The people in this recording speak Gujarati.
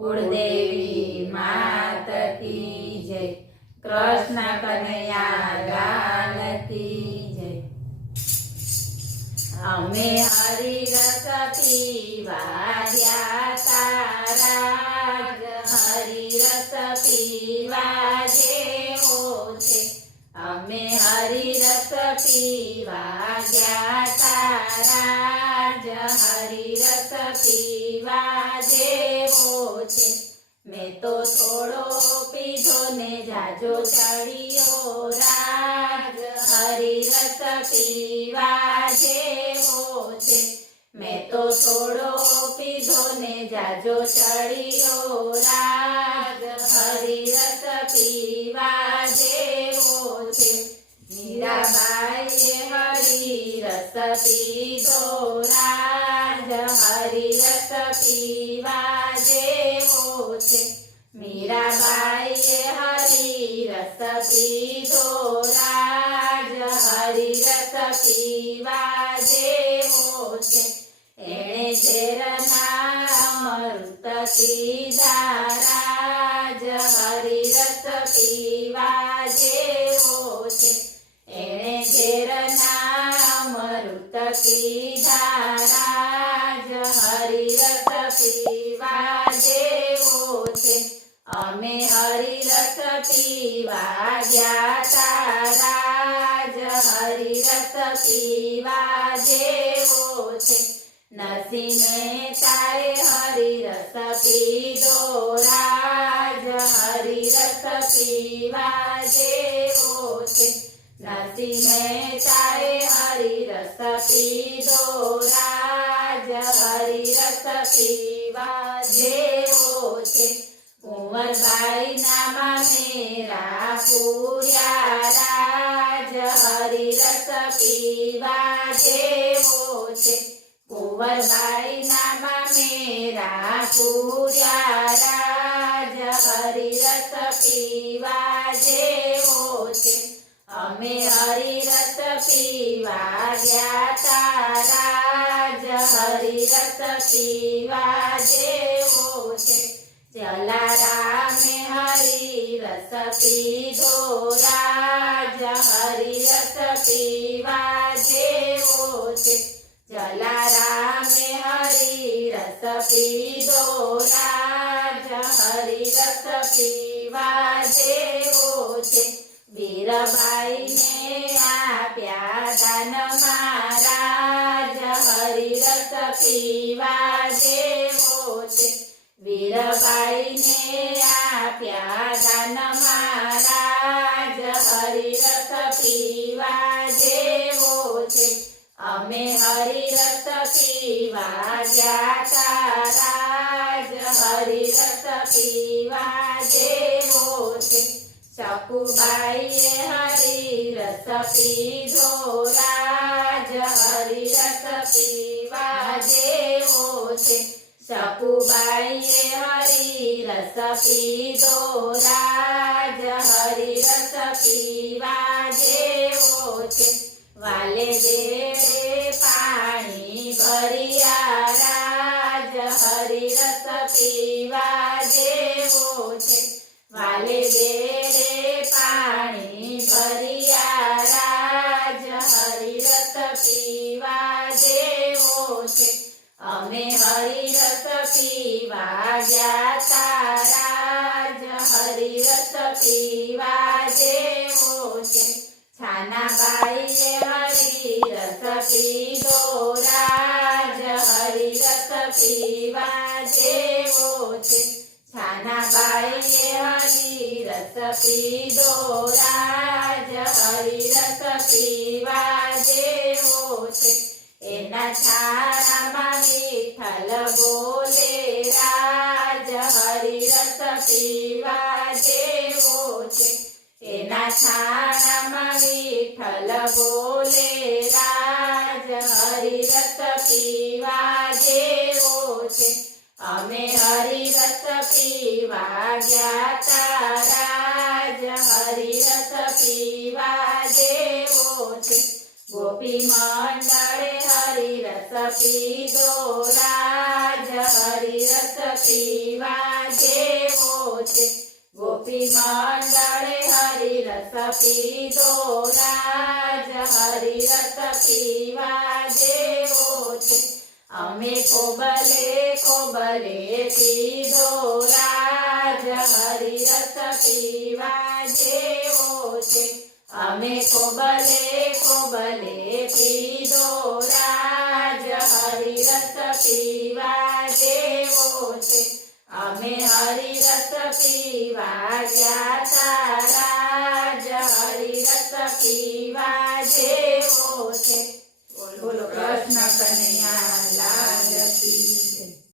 કુળદેવી માત કી જય, કૃષ્ણ કનૈયા લાલ કી જય। અમે હરિરસ પીવા ગયા તારા, હરિરસ પીવા જેવો છે। અમે હરિરસ પીવા ગયા તારા, હરિરસ પીવા જેવો છે। મેં તો થોડો પીધો ને જાજો ચડિયો રાગ, હરિરસ પીવા જેવો છે। મેં તો થોડો પીધો ને જાજો ચડિયો રાગ, હરિરસ પીવા જેવો છે। મીરાબાઈએ હરિરસ પીધો રાજ, હરિરસ પીવા જેવો છે। મીરાબાઈએ હરિરસ પીધો રાજ, હરિરસ પીવા જેવો છે। એણે ઝેરના અમૃત પીધા રાજ, હરિરસ પીવા જેવો છે। એણે ઝેરના અમૃત પીધા રાજ, હરિરસ પીવા જેવો છે। અમે હરિરસ પીવા ગયા તારા, હરિરસ પીવા જેવો છે। નરસિંહ મહેતાએ હરિરસ પીધો રાજ, હરિરસ પીવા જેવો છે। નરસિંહ મહેતાએ હરિરસ પીધો રાજ, હરિરસ પીવા જેવો છે। કુંવરબાઈના મામેરા પૂર્યા રાજ, હરિરસ પીવા જેવો છે। કુંવરબાઈના મામેરા પૂર્યા રાજ, હરિરસ પીવા જેવો છે। અમે હરિરસ પીવા ગયા તારા, હરિરસ પીવા જેવો છે। જલારામે હરિરસ પીધો રાજ, હરિરસ પીવા જેવો છે। જલારામે હરિરસ પીધો રાજ, હરિરસ પીવા જેવો છે। વીરબાઈને આપ્યા દાન મહારાજ, હરિરસ પીવા જેવો છે। વીરબાઈને આપ્યા દાન મહારાજ, હરિરસ પીવા જેવો છે। અમે હરિરસ પીવા ગયા તારા, હરિરસ પીવા જેવો છે। શકુબાઈએ હરિરસ પીધો રાજ, હરિરસ પીવા જેવો છે। શકુબાઈએ હરિરસ પીધો રાજ, હરિરસ પીવા જેવો છે। વાલે દેડે પાણી ભર્યા રાજ, હરિરસ પીવા જેવો છે। વાલે દેડે પાણી ભર્યા રાજ, હરિરસ પીવા જેવો છે। અમે હરિરસ પીવા ગયા તારા, હરિરસ પીવા જેવો છે। છાનાબાઈએ હરિરસ પીધો રાજ, હરિરસ પીવા જેવો છે। છાનાબાઈએ હરિરસ પીધો રાજ, હરિરસ પીવા જેવો છે। એના છાણામાં વિઠ્ઠલ બોલે રાજ, હરિરસ પીવા જેવો છે। એના છાણામાં વિઠ્ઠલ બોલે રાજ, હરિરસ પીવા જેવો છે। અમે હરિરસ પીવા ગયા તારા, હરિરસ પીવા જેવો છે। ગોપી મંડળે હરિરસ પીધો રાજ, હરિરસ પીવા જેવો છે ગોપી મંડળે હરિરસ પીધો રાજ હરિરસ પીવા જેવો છે અમે કોબલે કોબલે પીધો રાજ હરિરસ પીવા જેવો છે અમે કોબલે કોબલે પીધો રાજ હરિરસ પીવા જેવો છે અમે હરિરસ પીવા ગયા તા રાજ હરિરસ પીવા જેવો છે બોલો કૃષ્ણ કનૈયા લાલ કી